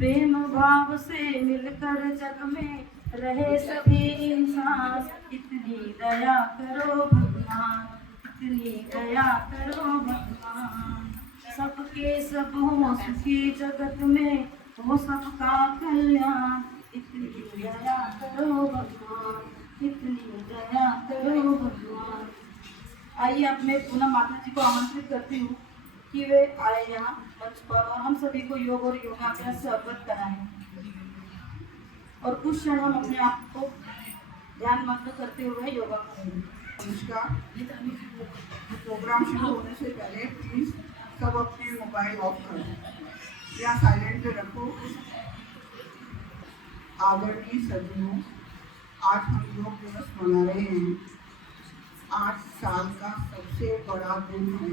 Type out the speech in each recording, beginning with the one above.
प्रेम भाव से मिलकर जग में रहे सभी इंसान। इतनी दया करो भगवान, इतनी दया करो भगवान। सबके सब हो सुखी जगत में, हो सबका कल्याण। इतनी दया करो भगवान, इतनी दया करो भगवान। आइए अब मैं पुनः माता जी को आमंत्रित करती हूँ कि वे आए यहाँ मंच पर और हम सभी को योग और योगाभ्यास से अवगत कराएं। और कुछ क्षण हम अपने आप को ध्यान मग्न करते हुए योगा करेंगे। नमस्कार। प्रोग्राम शुरू होने से पहले प्लीज सब अपने मोबाइल ऑफ करो या साइलेंट पे रखो। आदरणीय सज्जनों, आज हम योग दिवस मना रहे हैं। 8 साल का सबसे बड़ा दिन है,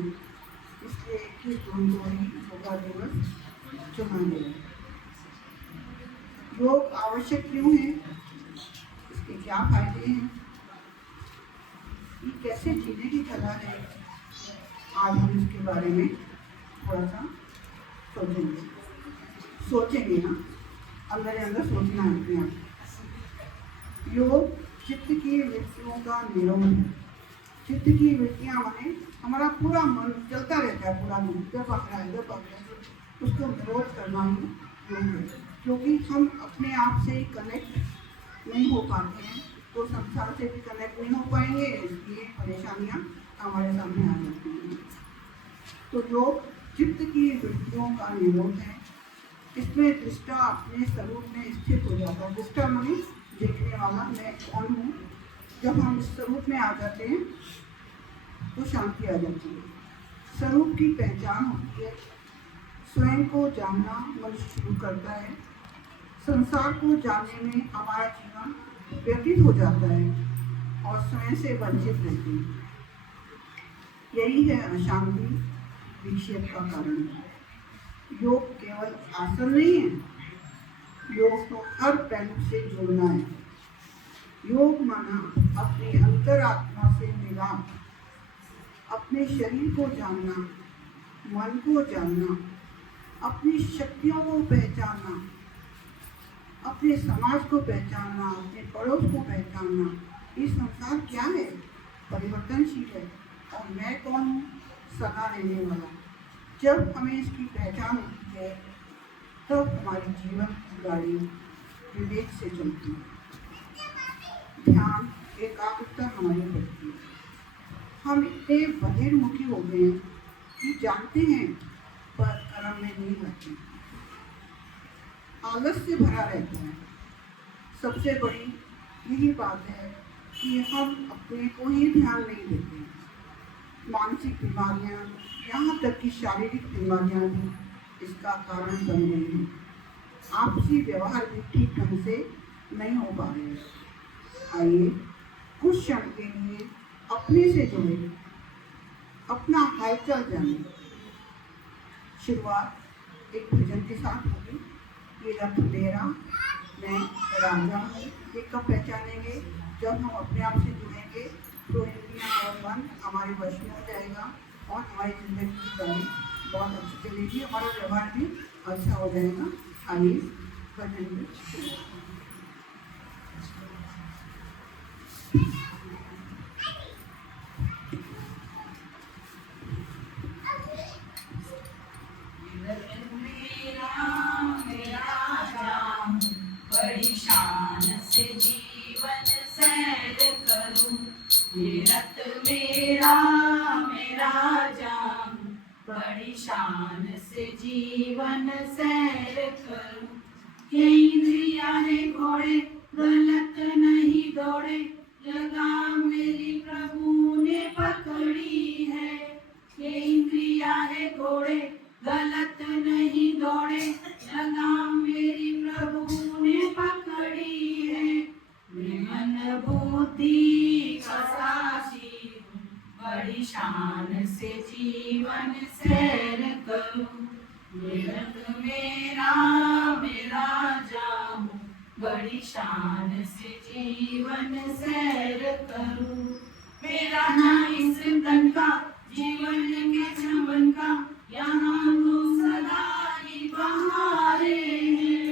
इसलिए 21 जून को ही योगा दिवस चुना गया। योग आवश्यक क्यों है, इसके क्या फायदे हैं, ये कैसे जीने की कला है, आज हम इसके बारे में थोड़ा सा सोचेंगे ना, अंदर सोचना है अपने आप। योग चित्त की वृत्तियों का निरोध है। चित्त की वृत्तियाँ माने हमारा पूरा मन चलता रहता है, पूरा दिन इधर भाग रहा है इधर भाग रहा है, उसको निरोध करना ही योग है। क्योंकि हम अपने आप से कनेक्ट नहीं हो पाते हैं तो संसार से भी कनेक्ट नहीं हो पाएंगे, इसलिए परेशानियाँ हमारे सामने आ जाती हैं। तो योग चित्त की वृत्तियों का निरोध है। इसमें दृष्टा अपने स्वरूप में स्थित हो जाता है। दृष्टा माने देखने वाला, मैं कौन हूँ। जब हम इस स्वरूप में आ जाते हैं तो शांति आ जाती है, स्वरूप की पहचान होती है। स्वयं को जानना मनुष्य शुरू करता है। संसार को जानने में हमारा जीवन व्यतीत हो जाता है और स्वयं से वंचित रहते हैं। यही है अशांति विक्षेप का कारण। योग केवल आसन नहीं है, योग तो हर पहलू से जुड़ना है। योग माना अपनी अंतरात्मा से मिलाप, अपने शरीर को जानना, मन को जानना, अपनी शक्तियों को पहचानना, अपने समाज को पहचानना, अपने पड़ोस को पहचानना। ये संसार क्या है, परिवर्तनशील है और मैं कौन हूँ, सदा रहने वाला। जब हमें इसकी पहचान होती है तब हमारी जीवन की गाड़ी विवेक से चलती है। ध्यान एकाग्रता हमारी बढ़ती है। हम इतने बहिर्मुखी हो गए हैं कि जानते हैं पर कर्म में नहीं करते। आलस से भरा रहता है। सबसे बड़ी यही बात है कि हम अपने को ही ध्यान नहीं देते। मानसिक बीमारियां, यहाँ तक कि शारीरिक बीमारियां भी इसका कारण बन गई हैं। आपसी व्यवहार भी ठीक ढंग से नहीं हो पा रहे हैं। आइए कुछ क्षण के लिए अपने से जुड़े, अपना हालचाल जाने। शुरुआत एक भजन के साथ होगी। ये रथ मेरा, मैं राजा हूँ। ये कब पहचानेंगे, जब हम अपने आप से जुड़ेंगे तो इंद्रियाँ और मन हमारे वश में हो जाएगा और हमारी जिंदगी की गाड़ी बहुत अच्छी चलेगी, हमारा व्यवहार भी अच्छा हो जाएगा। आइए भजन में बड़ी शान से जीवन सैर करूं, ये रथ मेरा मेरा जाऊं। बड़ी शान से जीवन सैर करूं। ये इंद्रियां है घोड़े, गलत नहीं दौड़े, लगाम मेरी प्रभु ने पकड़ी है। ये इंद्रियां है घोड़े, गलत नहीं दौड़े, लगाम मेरी प्रभु ने पकड़ी है। मैं मन बुद्धि का साक्षी हूँ, बड़ी शान से जीवन सैर करूं। ये रथ मेरा मेरा जाऊं, बड़ी शान से जीवन सैर करूं। मेरा ना इस तन का जीवन के चमन का, यहाँ तो सदा ही बहारे हैं।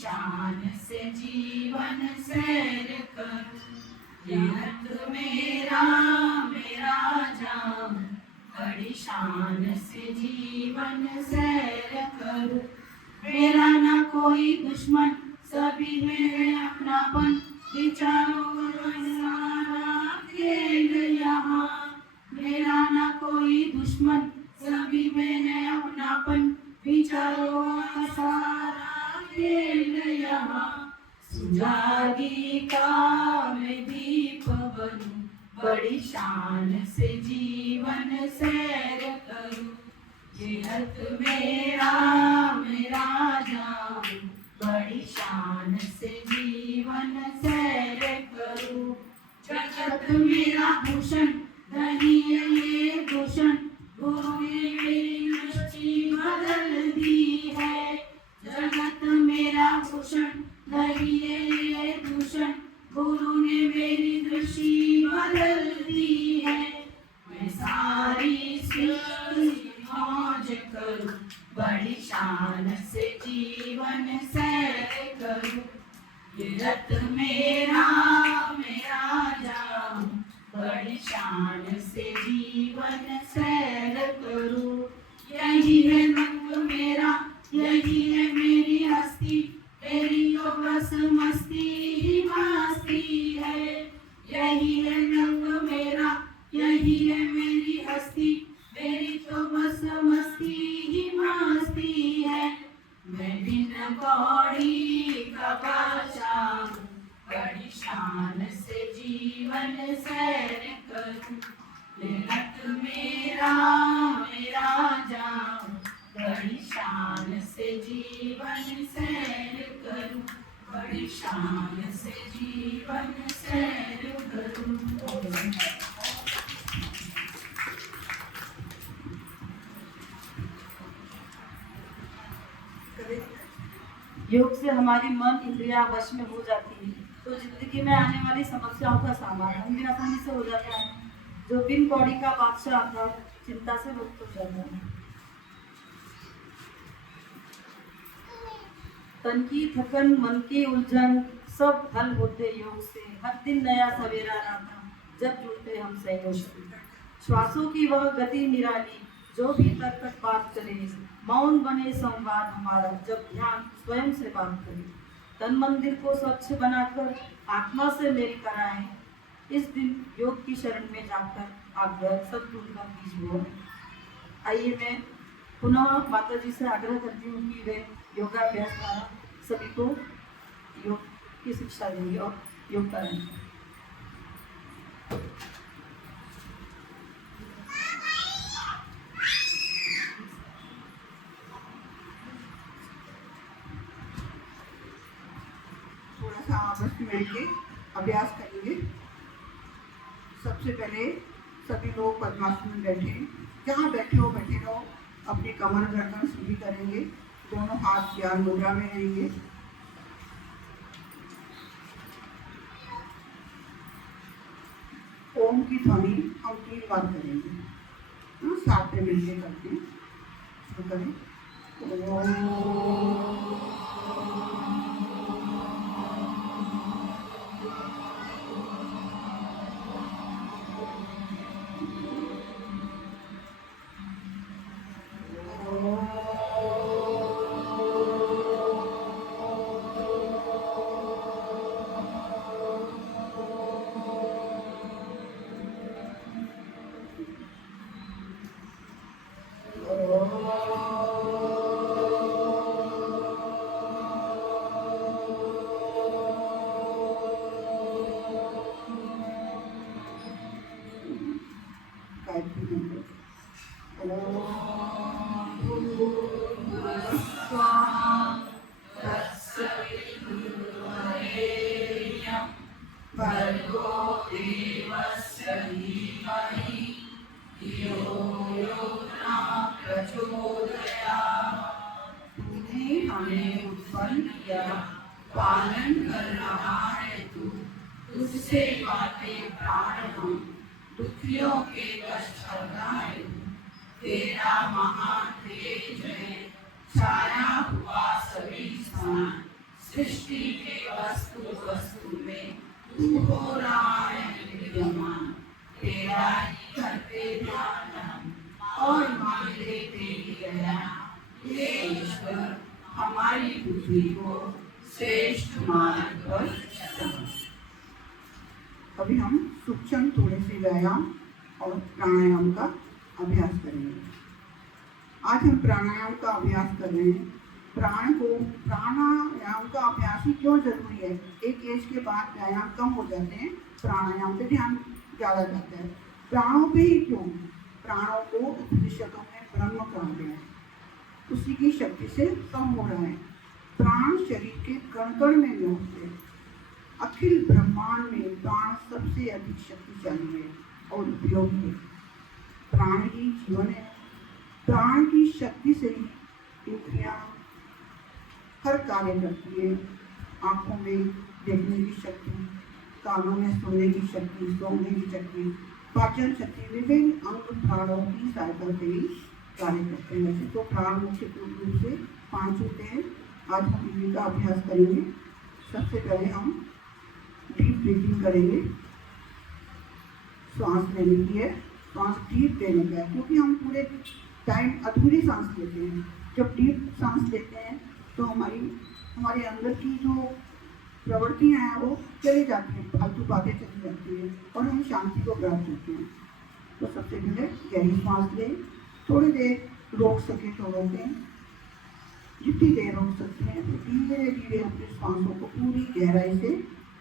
शान से जीवन सैर करूं, जीवन मेरा मेरा जाऊं, बड़ी शान से जीवन सैर करूं। मेरा ना कोई दुश्मन, सभी में अपनापन, विचारों का सारा खेल यहाँ। मेरा ना कोई दुश्मन, सभी में है अपनापन, विचारों का सारा खेल यहाँ। सुजागी का मैं दीप बनूं, बड़ी शान से जीवन सैर करूं, ये रथ मेरा मेरा जाऊं, बड़ी शान से जीवन सैर करूं। जगत मेरा भूषण, धनी ये भूषण, गुरु ने मेरी दृष्टि बदल दी है। जगत मेरा भूषण, धनी ये भूषण, गुरु ने मेरी दृष्टि बदल दी है। मैं सारी सृष्टि मौज करूं, बड़ी शान से जीवन सैर करूं, ये रथ मेरा मेरा जाऊं, बड़ी शान से जीवन सैर करूं। यही है रंग मेरा, यही है मेरी हस्ती, मेरी तो बस मस्ती ही मस्ती है। यही है रंग मेरा, यही है मेरी हस्ती, मेरी तो बस मस्ती ही मस्ती है। मैं बिन कौड़ी का बादशाह, बड़ी शान से जीवन सैर करूं, ये रथ मेरा मेरा जाऊं, बड़ी शान से जीवन सैर करूं, बड़ी शान से जीवन सैर करूं। योग से हमारी मन इंद्रिया वश में हो जाती है, तो जिंदगी में आने वाली समस्याओं का समाधान भी आसानी से हो जाता है। जो बिन कौड़ी का बादशाह आता है, चिंता से मुक्त हो जाता है। तन की थकन, मन की उलझन सब हल होते योग से। हर दिन नया सवेरा आता जब जुड़ते हम सहयोग से। श्वासों की वह गति निराली, जो भीतर तक बात करे। मौन बने संवाद हमारा, जब ध्यान स्वयं से बात करे। तन मंदिर को स्वच्छ बनाकर आत्मा से मेल कराएं। इस दिन योग की शरण में जाकर आग्रह सद्गुरु का बीज बोए। आइए मैं पुनः माता जी से आग्रह करती हूँ कि वे योगाभ्यास द्वारा सभी को योग की शिक्षा देंगे और योग करेंगे। थोड़ा सा आपस में बैठ के अभ्यास करेंगे। सबसे पहले सभी लोग पद्मासन में बैठे, जहाँ बैठे रहो। अपनी कमर गर्दन सीधी करेंगे, दोनों हाथ ज्ञान मुद्रा में रहेंगे। ओम की ध्वनि हम 3 बार करेंगे। साथ में मिलके करते हैं, तो करें हमें उत्पन्न किया, पालन कर रहा है तू। तुझसे पाते प्राण हम, दुखियों के कष्ट हटाए तू। तेरा महान तेज है, छाया हुआ सभी स्थान। सृष्टि के वस्तु वस्तु में तू हो रहा है विद्यमान, तेरा ही करते ध्यान हम और मांगते तेरी दया। हे ईश्वर, हमारी बुद्धि को श्रेष्ठ मार्ग पर चला। अभी हम सूक्ष्म थोड़े से व्यायाम और प्राणायाम का अभ्यास करेंगे। आज हम प्राणायाम का अभ्यास कर रहे हैं। प्राणायाम का अभ्यास ही क्यों जरूरी है? एक एज के बाद व्यायाम कम हो जाते हैं, प्राणायाम पे ध्यान ज़्यादा जाता है। प्राणों पे ही क्यों? प्राणों को उपनिषदों में ब्रह्म कहा गया है, उसी की शक्ति से कम हो रहा है। प्राण शरीर के कण कण में व्याप्त है। अखिल ब्रह्मांड में प्राण सबसे अधिक शक्तिशाली है और उपयोगी है। प्राण ही जीवन है। प्राण की शक्ति से ही इंद्रियां हर कार्य करती है। आंखों में देखने की शक्ति, कानों में सुनने की शक्ति, सूंघने की शक्ति, पाचन शक्ति, विभिन्न अंग प्राणों की सहायता से ही कार्य करते हैं। वैसे तो प्राण मुख्य रूप से 5 होते हैं। आज हम इनका अभ्यास करेंगे। सबसे पहले हम डीप ब्रीथिंग करेंगे। सांस लेने की है, सांस डीप लेने का है, क्योंकि हम पूरे टाइम अधूरी सांस लेते हैं। जब डीप सांस लेते हैं तो हमारे अंदर की जो प्रवृत्तियाँ हैं वो चली जाती हैं, फालतू बातें चली जाती हैं और हम शांति को प्राप्त होते हैं। तो सबसे पहले गहरी सांस लें, थोड़ी देर रोक सके तो रोकें, जितनी देर रोक सकते हैं तो धीरे धीरे अपनी सांसों को पूरी गहराई से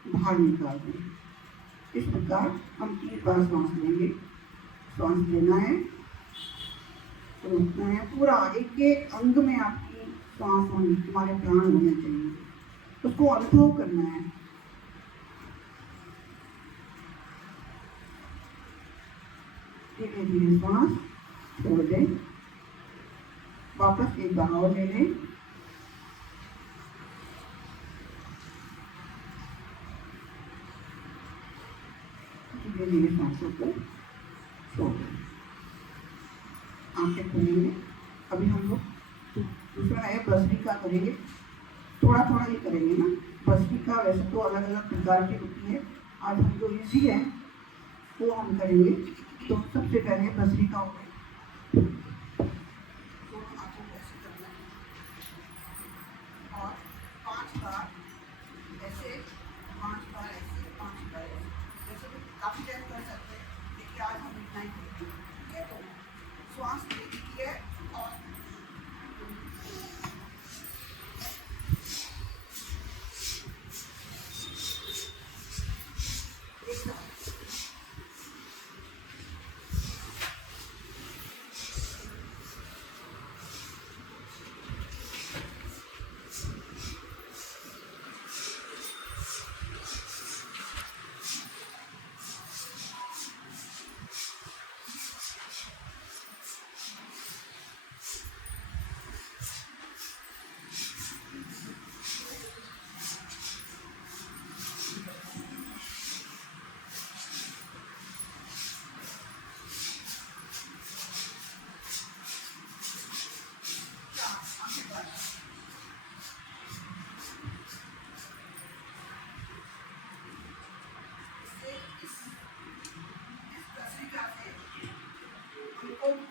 बाहर निकाल दें। इस प्रकार हम 3 बार सांस लेंगे। सांस लेना है, रोकना है, पूरा एक एक अंग में आपकी सांस होनी, तुम्हारे प्राण होने चाहिए, उसको अनुभव करना है। धीरे धीरे सांस छोड़ दें, वापस एक बार और ले लें। धीरे धीरे सांसों को छोड़ दें। आंखें खोलेंगे। अभी हम लोग दूसरा है भस्त्रिका करेंगे। थोड़ा थोड़ा ही करेंगे ना। भस्त्रिका वैसे तो अलग अलग प्रकार की होती है, आज हम जो इजी है वो हम करेंगे। तो सबसे पहले भस्त्रिका हो गई, दोनों हाथों को ऐसे करना है और 5 बार ऐसे, 5 बार ऐसे, 5 बार ऐसे। वैसे तो काफ़ी टाइम कर सकते हैं, लेकिन आज हम इतना ही करेंगे। ठीक है, तो श्वास लेने की है और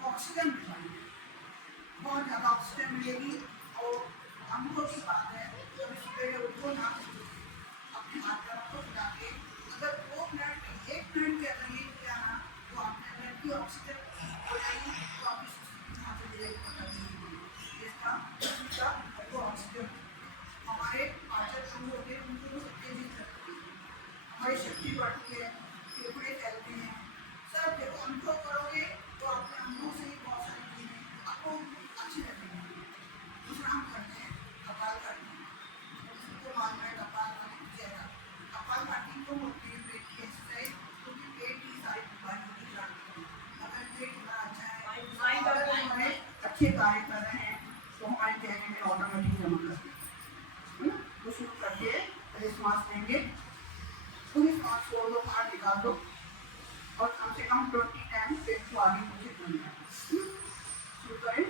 ऑक्सीजन मिलेगी, बहुत ज़्यादा ऑक्सीजन मिलेगी। और अनुभव की बात है, जब सुबह उठो ना, अपने हाथ पैरों को फैला के अगर 2 मिनट 1 मिनट के अंदर ये किया ना, तो आपके अंदर की ऑक्सीजन हो जाएगी, तो आपकी सुस्ती कहाँ से मिलेगी पता नहीं। इसका आपको ऑक्सीजन हमारे पाचन अंग होते हैं, उनको तेजी करती है, हमारी शक्ति बढ़ती है, फेफड़े फैलते हैं। सब जब अनुभव करोगे तो अपने अनुभव से ही बहुत सारी चीज़ें आपको अच्छी लगेगी। दूसरा हम करते हैं कपालभाति। उसको मालूम है कपालभाति चेहरा। कपालभाति को होती है पेट की एक्सरसाइज, क्योंकि पेट की सारी बीमारियों की जाती है। अगर पेट हमारा अच्छा है, हमारे अच्छे कार्य कर रहे हैं, तो हमारे चेहरे में ऑटोमेटिक चमक आती है ना। तो शुरू करके पहले सांस लेंगे, पूरी सांस छोड़ दो, बाहर निकाल दो और कम से कम 20 टाइम पेट को आगे पीछे करना है। शुरू करें।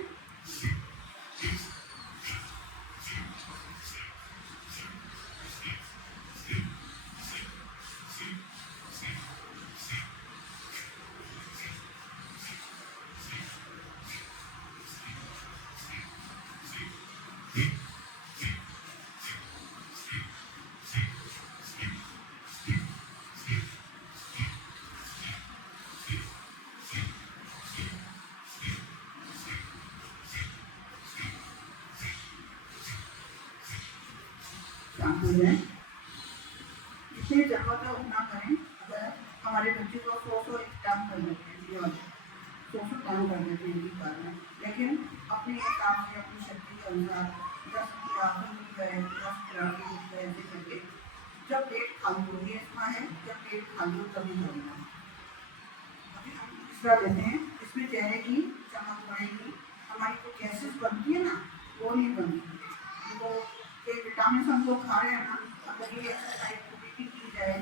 शांत हो जाए। जितनी जरूरत है उतना करें। अगर हमारे बच्चे को 100 एक काम कर देते हैं, ये वाले 100 काम कर देते हैं एक बार में, लेकिन अपने हिसाब से अपनी शक्ति के अनुसार 10 किया, 15 गए, 10 किया, 20 गए, ऐसे करके जब पेट खाली हो, ये इसका है, जब पेट खाली हो तभी करना। अभी हम तीसरा लेते हैं। इसमें चेहरे की चमक बढ़ेगी, हमारी जो गैसेस बनती है ना वो नहीं बनती। तो ये विटामिन हम लोग खा रहे हैं ना, अगर ये एक्सरसाइज पूरी की जाए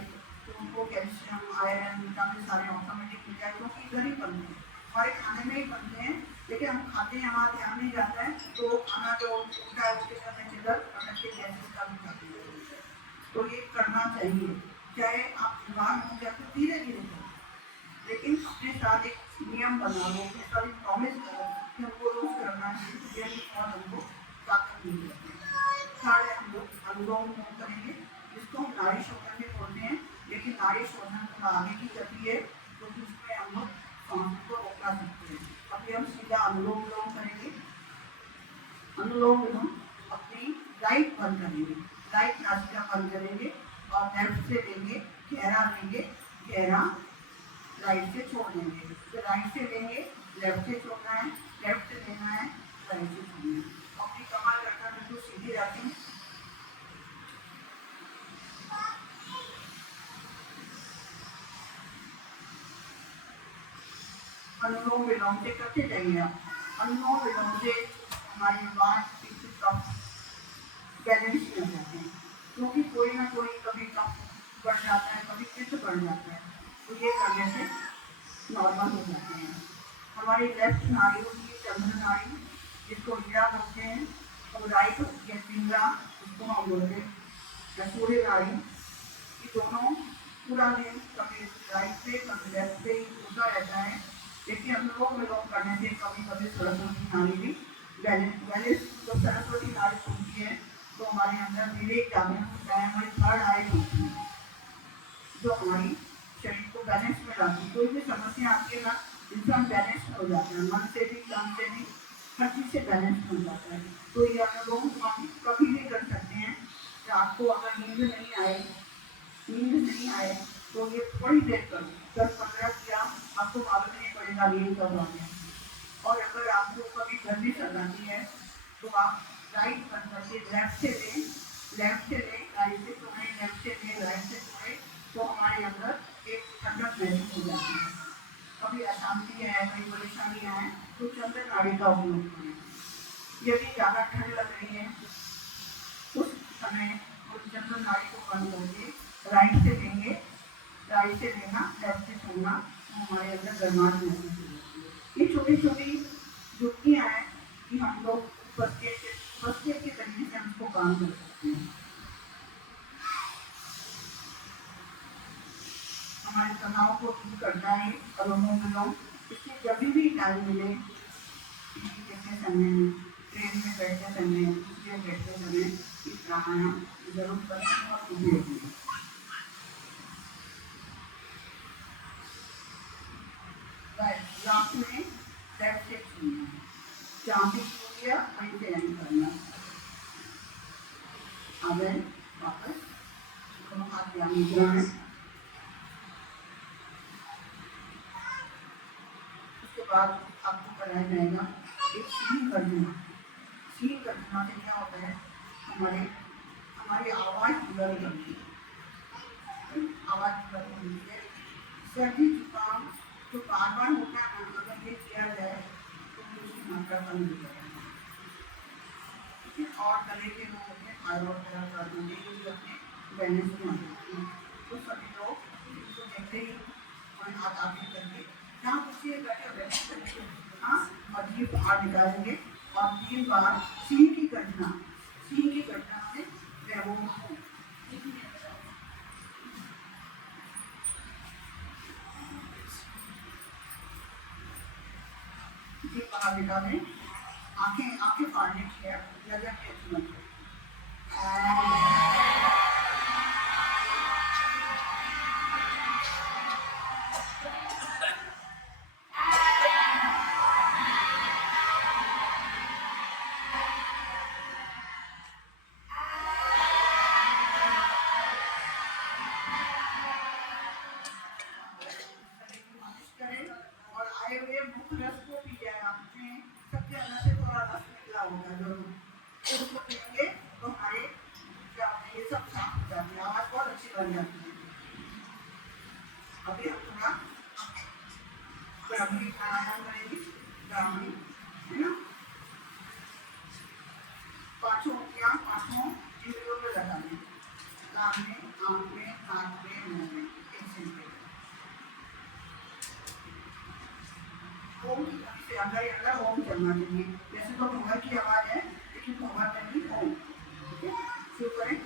तो उनको कैल्शियम, आयरन, विटामिन सारे ऑटोमेटिक मिल जाए, क्योंकि इधर ही बनते हैं, हमारे खाने में ही बनते हैं, लेकिन हम खाते हैं, हमारा ध्यान नहीं जाता है, तो खाना जो होता है उसके करने के इधर अटक गैसेस का भी खाते हैं। तो ये करना चाहिए, चाहे आप बीमार हो जाए तो धीरे धीरे करो, लेकिन अपने साथ एक नियम बना लो, अपने साथ एक प्रॉमिस करो कि हमको रोज करना है, ये और हमको ताकत मिल जाती है। सारे हम लोग अनुलोम विलोम करेंगे, जिसको हम नाड़ी शोधन भी बोलते हैं, लेकिन नाड़ी शोधन थोड़ा आगे की गति है, क्योंकि उसमें हम लोग सांस को रोकना सकते हैं। अभी हम सीधा अनुलोम विलोम करेंगे। अनुलोम विलोम अपनी राइट बंद करेंगे, राइट नासिका बंद करेंगे और लेफ्ट से लेंगे, गहरा लेंगे, गहरा राइट से छोड़ देंगे। तो राइट से लेंगे, लेफ्ट से छोड़ना है, लेफ्ट से लेना है, राइट से छोड़ना है। अपनी कमर रखना बिल्कुल सीधी रखें। अनुलोम विलोम से करते जाइए आप। अनुलोम विलोम से हमारी बात बैलेंस हो जाते हैं, क्योंकि कोई ना कोई कभी कम बढ़ जाता है, कभी पित्त बढ़ जाता है, तो ये करने से नॉर्मल हो जाते हैं। हमारी लेफ्ट नाड़ी होती है चंद्र नाड़ी, जिसको हीरा बोलते हैं, और राइट होती है पिंगला, उसको हम बोलते हैं सूर्य नाड़ी। ये दोनों पूरा दिन कभी राइट से कभी लेफ्ट से होता रहता है, लेकिन अनुलोम विलोम करने से कभी कभी सरस्वती नाड़ी भी बैलेंस तो सरस्वती नाड़ी खुलती है, तो हमारे अंदर विवेक जागरण होता है, हमारी थर्ड आई होती है, जो हमारी शरीर को बैलेंस में लाती है। कोई भी समस्या आती है ना, इंसान बैलेंस हो जाता है, मन से भी, तन से भी, हर चीज़ से बैलेंस हो जाता है। तो ये अनुलोम हम कभी भी कर सकते हैं। रात को अगर नींद नहीं आए तो ये थोड़ी देर करो, 10-15 किया, आपको मालूम नहीं पड़ेगा नींद कब आ गया। और अगर आपको कभी गर्मी लगाती है तो आप राइट बंद करके लेफ्ट से लें, राइट से छोड़ें, लेफ्ट से लें, राइट से छोड़ें, तो हमारे अंदर एक ठंडक महसूस हो जाती है। कभी अशांति है, कभी परेशानियाँ हैं, तो चंद्र नाड़ी का उपयोग करें। यदि ज़्यादा ठंड लग रही है उस समय उस चंद्र नाड़ी को बंद करके राइट से लेंगे, राइट से लेना, लेफ्ट से छोड़ना, तो हमारे अंदर गर्माहट महसूस हो जाती है। ये छोटी छोटी युक्तियाँ हैं कि हम लोग बस्ते के तरीके से हमको काम कर सकते हैं। हमारे तनाव को दूर करना है अनुलोम विलोम। इससे जब भी टाइम मिले, किसी समय में, ट्रेन में बैठते समय, दूसरे बैठते समय, इस प्राणायाम जरूर करें और उपयोग करें। लास्ट में लेफ्ट से छूना, जहाँ से छू लिया वहीं से एंड करना। आगे वापस दोनों हाथ ध्यान मुद्रा में। उसके बाद आपको कराया जाएगा एक सीन गर्जना। सीन गर्जना से क्या होता है, हमारी आवाज़ बुलंद करती है, आवाज़ बुलंद होती है। सर्दी जुकाम तो बार बार होता है, अगर ये किया जाए तो उसकी मात्रा कम हो जाएगी। और गले के लोग होते हैं थायरॉइड वगैरह कर देंगे, ये भी अपने बैलेंस में आ जाते हैं। तो सभी लोग इसको देखते ही और हाथ आगे करके जहाँ कुर्सी बैठे हुए, हाँ, और जीभ बाहर निकालेंगे और 3 बार सिंह की गर्जना से वो जीभ बाहर निकालें। आंखें फाड़ने की है, नजर के अच्छी जाती है, आवाज बहुत अच्छी बन जाती है। अभी हम थोड़ा ब्राह्मणी प्राणायाम करेंगे, ब्राह्मणी, है ना। पांचों उंगलियां पांचों इंद्रियों पे लगा दें, कान में, आंख में, नाक में, मुंह में, एक सिंपल। ओम की ध्वनि से अंदर ही अंदर ओम चलना चाहिए। जैसे तो भंवर की आवाज है, लेकिन भंवर में भी ओम। ठीक है, शुरू करें।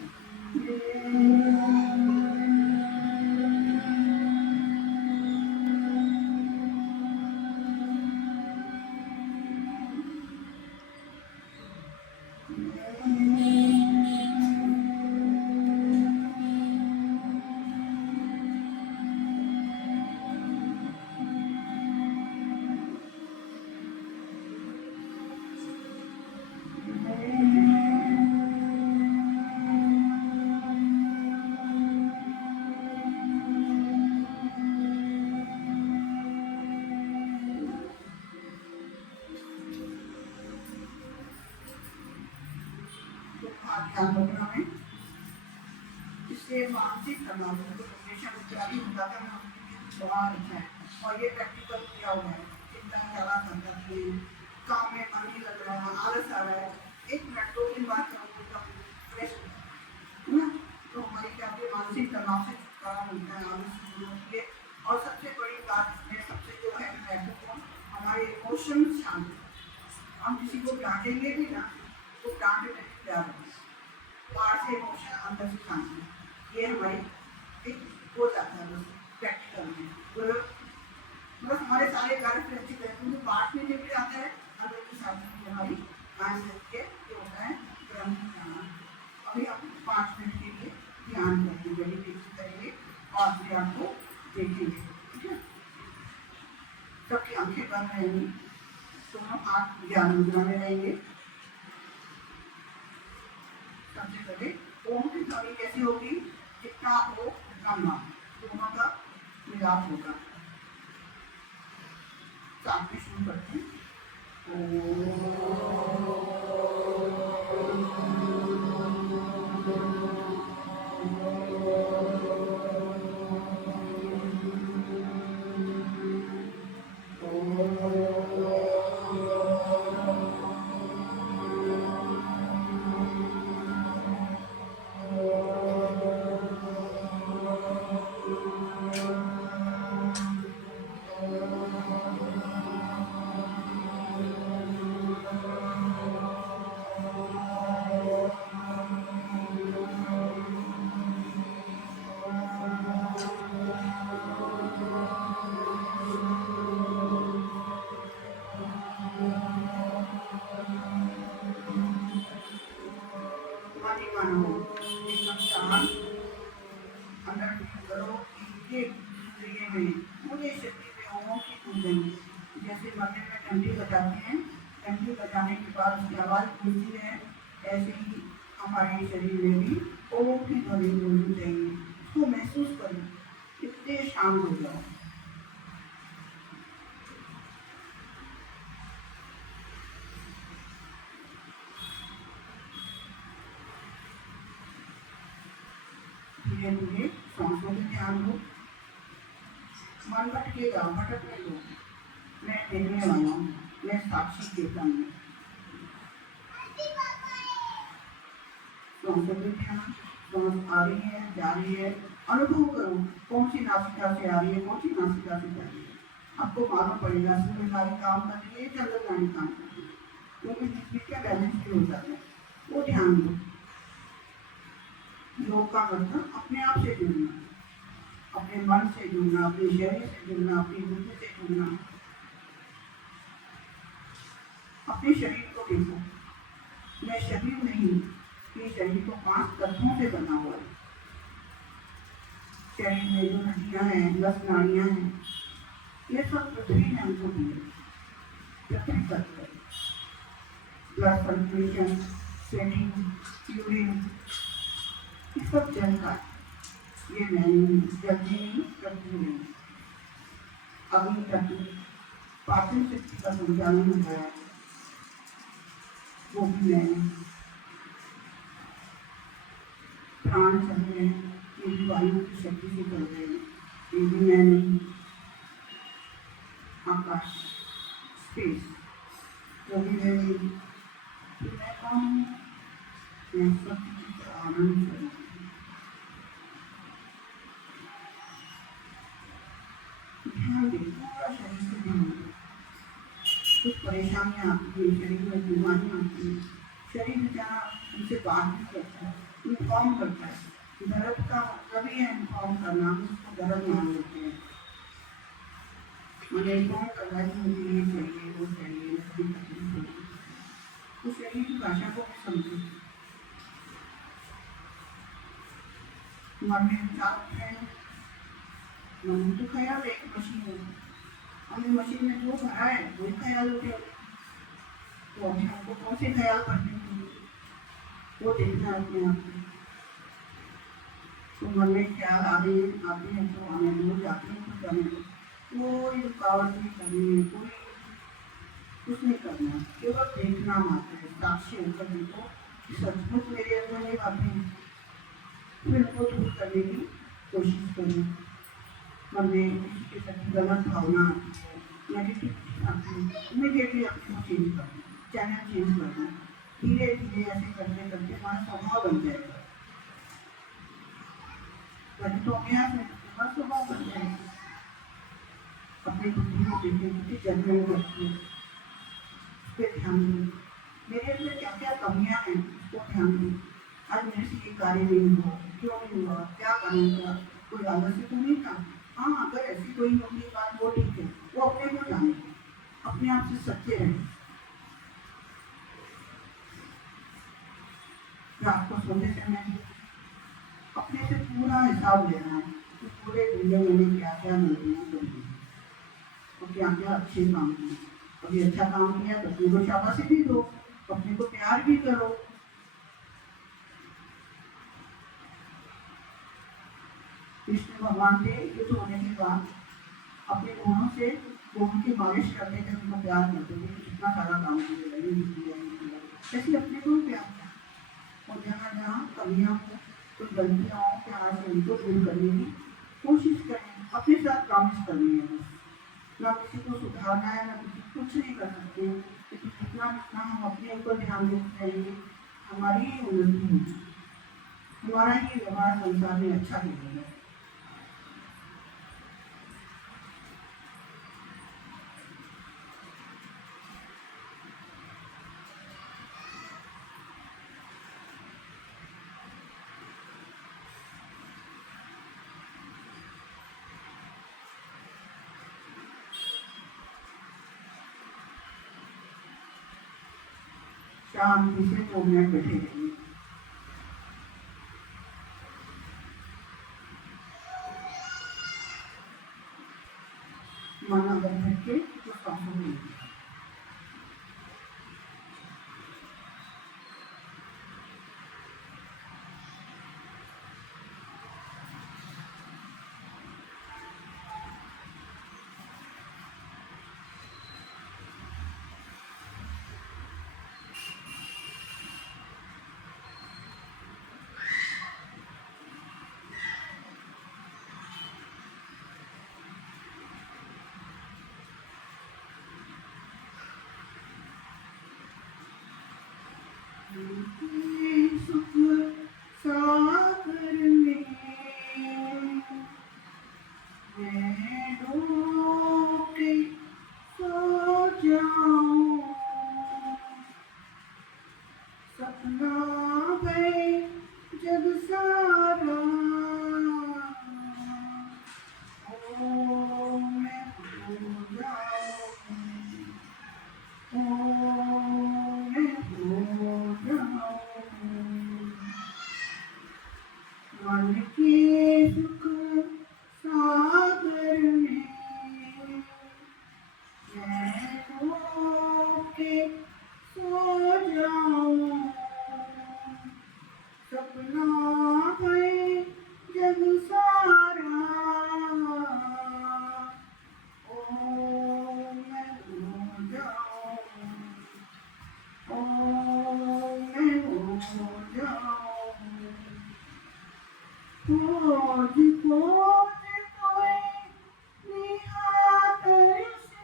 ध्यान रखना है, इससे मानसिक तनाव डिप्रेशन इत्यादि होता है ना, बहुत अच्छा है। और ये प्रैक्टिकल किया हुआ है, चिंता ज़्यादा करता है, काम में मन नहीं लग रहा है, आलस आ रहा है, 1 मिनट 2 दिन बाद करोगे तो फ्रेश है ना। तो हमारी क्या होती, मानसिक तनाव से छुटकारा मिलता है, आलस से दूर होती है। और सबसे बड़ी बात इसमें सबसे जो है महत्वपूर्ण, हमारे इमोशन शांत। हम किसी को डांटेंगे भी ना तो डांटने में प्यार होगा, बाहर से इमोशन अंदर से शांति। ये हमारी एक हो जाता है बस प्रैक्टिकल में। तो बस हमारे सारे कार्य फिर अच्छी तरह क्योंकि पाठ में भी आता है, अंदर की शांति हमारी माइंड के जो होता है ब्रह्म ध्यान। अभी हम 5 मिनट के लिए ध्यान करेंगे, मेडिटेशन करेंगे और फिर आपको देखेंगे। ठीक है, सबकी आंखें बंद रहेंगी, तो हम आप ज्ञान मुद्रा में रहेंगे। सबसे पहले ओम की ध्वनि कैसी होगी, जितना हो उतना दोनों का मिलाप होगा। साथ में शुरू करते हैं। जैसे मंदिर में घंटी बजाते हैं, घंटी बजाने के बाद उसकी आवाज़ गूंजती है, ऐसे ही हमारे शरीर में भी ओम की ध्वनि गूंजनी चाहिए। उसको महसूस करो, कितने शांत हो जाओ। धीरे धीरे सांसों में ध्यान दो, मन भटकेगा, भटकने दो। मैं देखने वाला हूँ, मैं साक्षी चेतन हूँ। सांसों में ध्यान, सांस आ रही है, जा रही है, अनुभव करो कौन सी नासिका से आ रही है, कौन सी नासिका से जा रही है। आपको मालूम पड़ेगा सूर्यनारी काम कर रही है, चंद्रनारी काम कर रही है, क्योंकि बीच का बैलेंस भी हो जाता है। वो ध्यान दो। योग का मतलब अपने आप से जुड़ना, अपने मन से जुड़ना, अपने शरीर से जुड़ना, अपनी बुद्धि से जुड़ना। अपने शरीर को देखो, मैं शरीर नहीं, ये शरीर तो 5 तत्वों से बना हुआ है। शरीर में जो हड्डियां हैं, 10 नाड़ियां हैं, ये सब पृथ्वी ने हमको दिए। पृथ्वी तत्व, ब्लड सर्कुलेशन, स्वेटिंग, यूरिन, ये सब जल का है। ये नहीं, जल्दी नहीं, करती नहीं। अग्नि तत्व, पाचन शक्ति का संचालन होता है, वो भी नहीं। प्राण चल रहे हैं, ये भी वायु की शक्ति से चल रहे हैं, ये भी मैं नहीं। आकाश, स्पेस, जो भी है ये तो मैं कौन हूँ? मैं सब चीज़ का आनंद कर रही हूँ। ध्यान दें, पूरा शरीर से ध्यान दें। कुछ परेशानियाँ आती है, शरीर में बीमारियाँ आती हैं, शरीर बेचारा उनसे बात नहीं करता है, इन्फॉर्म करता है। दर्द का मतलब ही है इन्फॉर्म करना, हम उसको दर्द मान लेते हैं। मैंने इन्फॉर्म कर रहा है कि मुझे ये चाहिए, वो चाहिए, मुझे तकलीफ हो रही है, तो शरीर की भाषा को भी समझे। हमारे विचार है, मन तो ख्याल एक मशीन है, हमने मशीन में जो भरा है वही ख्याल उठे, तो अभी हमको कौन से ख्याल करने हैं वो देखना अपने आप में। तो मन में ख्याल आते हैं तो आने दो, जाते हैं तो जाने दो, कोई रुकावट नहीं करनी है, कोई कुछ नहीं करना, केवल देखना मात्र है। साक्षी होकर देखो कि सचमुच मेरे अंदर ये बातें हैं, फिर उनको दूर करने की कोशिश करो। मन में किसी के प्रति गलत भावना आती है, नेगेटिव आती है, इमीडिएटली अपने को चेंज कर दो, चैनल चेंज कर दो। धीरे धीरे ऐसे करते करते हमारा स्वभाव बन जाएगा। वही तो अभ्यास में हमारा स्वभाव बन जाएगा। अपनी बुद्धि को देखें, किसी जजमेंट करती है, उस पर ध्यान दो। मेरे अंदर क्या क्या कमियाँ हैं उसको ध्यान दो। आज मेरे से ये कार्य नहीं हुआ, क्यों नहीं हुआ, क्या कारण था, कोई आलस्य तो नहीं था। हाँ, अगर ऐसी कोई होती बात वो ठीक है, वो अपने को जाने, अपने आप से सच्चे रहें। रात को सोने समय अपने से पूरा हिसाब लेना है कि पूरे दिन में मैंने क्या क्या गलतियाँ करी और क्या क्या अच्छे काम किए। कभी अच्छा काम किया तो अपने को शाबाशी भी दो, अपने को प्यार भी करो। कृष्ण भगवान थे, युद्ध होने के बाद अपने गुणों से गुण की मालिश करते थे, उनको प्यार करते थे, कितना सारा काम किया, ऐसे अपने को भी प्यार था। और जहाँ जहाँ कमियाँ हो, कोई गलतियाँ हो, प्यार से उनको दूर करने की कोशिश करें। अपने साथ प्रॉमिस करनी है बस, ना किसी को सुधारना है, ना किसी कुछ नहीं कर सकते, लेकिन जितना जितना हम अपने ऊपर ध्यान देते रहेंगे हमारी ही उन्नति होगी, हमारा ही व्यवहार संसार में अच्छा होगा। शांति से 2 मिनट बैठे रहिए। मन अगर भटके तो सांसों में सुख सागर में मैं डूब के सो जाऊं, सपना है जग सारा, ओ मैं भूल जाऊं, ओ मैं भूल जाऊं। मन के सुख सागर में मैं डूब के सो जाऊं, सपना है जग सारा, ओ मैं भूल जाऊं, ओ मैं भूल जाऊं। खोज खोज कोई निहार से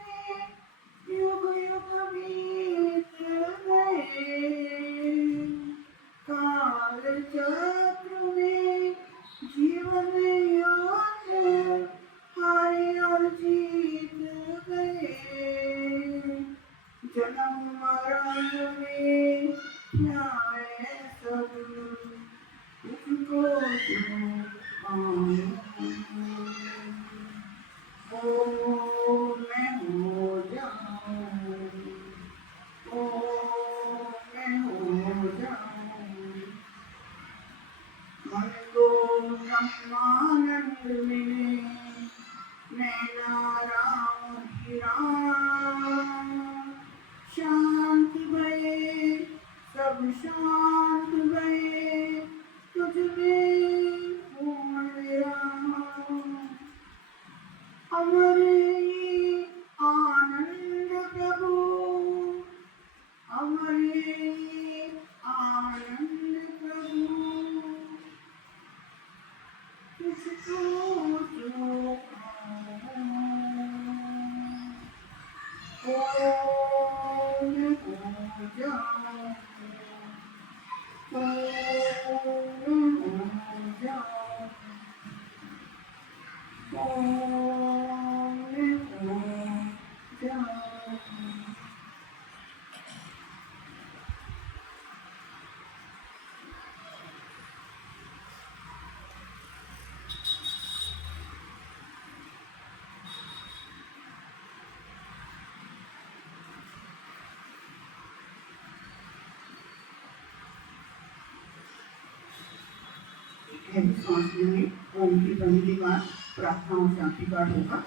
युग युग बीत गए। काल चक्र में जीवन योग हारे और जीत गए। जन्म मरण में क्या है सब उसको तो ओ मैं हो जाऊं, ओ मैं हो जाऊं। मन को ब्रह्मानंद मिले, नैना राम की राम। शांत भये सब शांत भये, तुझ में पूर्ण विराम। अमर ये आनंद प्रभु, अमर ये आनंद प्रभु। तुझको जो ओ मैं हो जाऊं, ओ मैं हो जाऊं, ओ मैं हो जाऊं। गहरी सांस लेंगे। ओम की ध्वनि के बाद प्रार्थना और शांति पाठ होगा।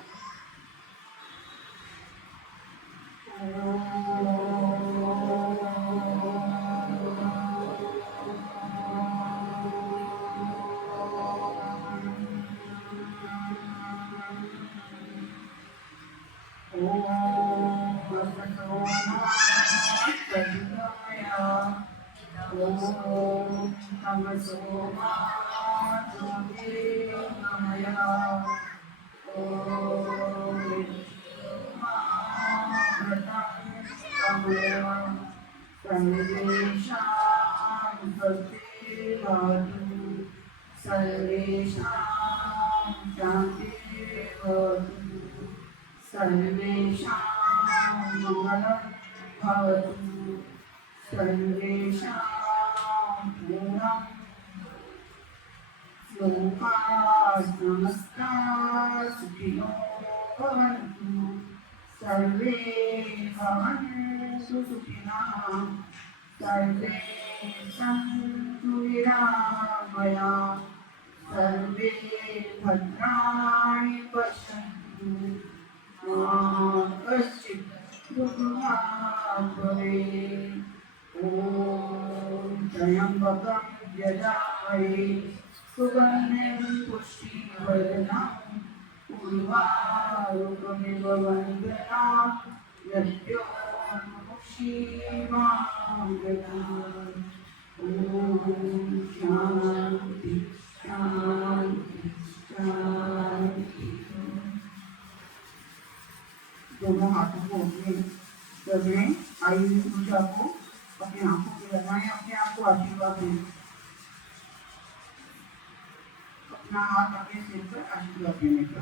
ओम तमसो मा ज्योतिर्गमय, ओम अमृतमय सर्वेषां स्वस्तिर्भवतु, सर्वेषां शान्तिर्भवतु, सर्वेषां मङ्गलं भवतु, सर्वेषां पूर्णं लोकाः समस्ताः सुखिनो भवन्तु, सर्वे भवन्तु सुखिनः, सर्वे सन्तु निरामयाः, सर्वे भद्राणि पश्यन्तु, मा कश्चित् दुःखभाग् भवेत्। ॐ त्र्यम्बकं यजामहे सुगन्धिं पुष्टिवर्धनम्, उर्वारुकमिव वन्दनात्, मृत्योर्मुक्षीयमामृतात्। ॐ शान्ति शान्ति शान्ति। दोनों हाथों को अपने कर लें। आयुष ऊर्जा को अपनी आंखों पे लगाएं, अपने आप को आशीर्वाद दें। अपना हाथ अपने सिर पर आशीर्वाद देने का।